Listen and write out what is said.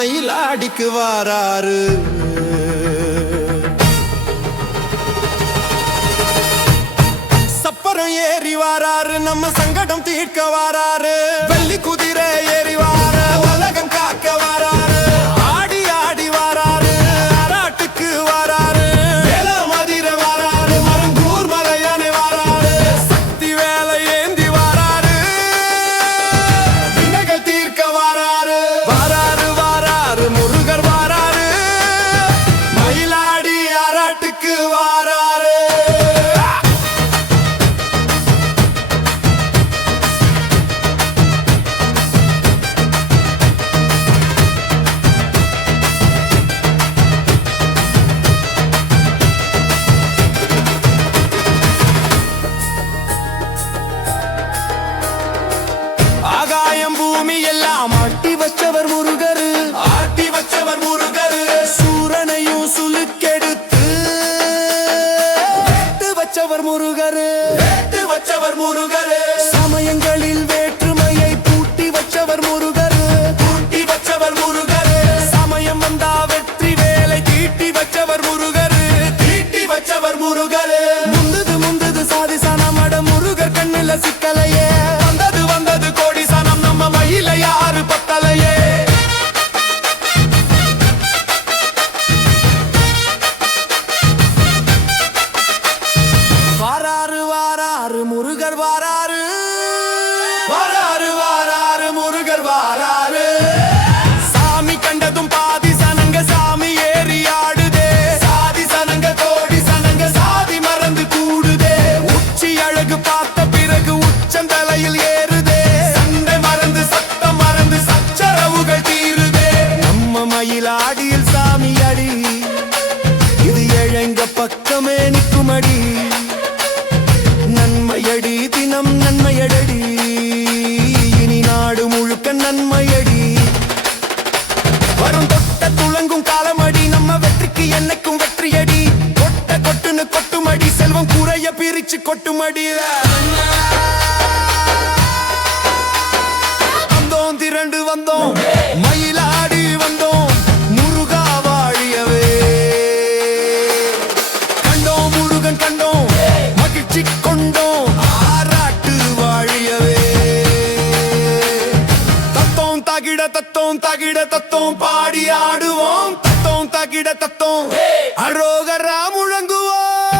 மயிலாடிக்கு வாராரு சப்பரம் ஏறி வாராரு நம்ம சங்கடம் தீர்க்க வாராரு வச்சவர் முருகரு. வேட்டு வச்சவர் முருகரு. சமயங்களில் வேற்றுமையை பூட்டி வச்சவர் முருகரு. வாராரு முருகர் வாராரு. வாராரு வாராரு முருகர் வாராரு. சாமி கண்டதும் பாதி சனங்க சாமி ஏறி ஆடுதே. சாதி சனங்க கோடி சனங்க சாதி மறந்து கூடுதே. உச்சி அழகு பார்த்த பிறகு உச்சந்தலையில் ஏறுதே. சண்டை மறந்து சத்தம் மறந்து சச்சரவுகள் தீருதே. நம்ம மயிலாடியில் சாமி அடி. இது எழங்க பக்கமே நிக்குமடி. நன்மையடி வரும் தொட்ட துளங்கும் காலமடி நம்ம வெற்றிக்கு என்னைக்கும் வெற்றியடி. கொட்ட கொட்டுன்னு கொட்டுமடி செல்வம் குறைய பிரிச்சு கொட்டுமடி தகிட தத்தம் தகிட தத்தம் பாடி ஆடுவோம் தத்தம் தகிட தத்தம். அரோகரா முழங்குவோம்.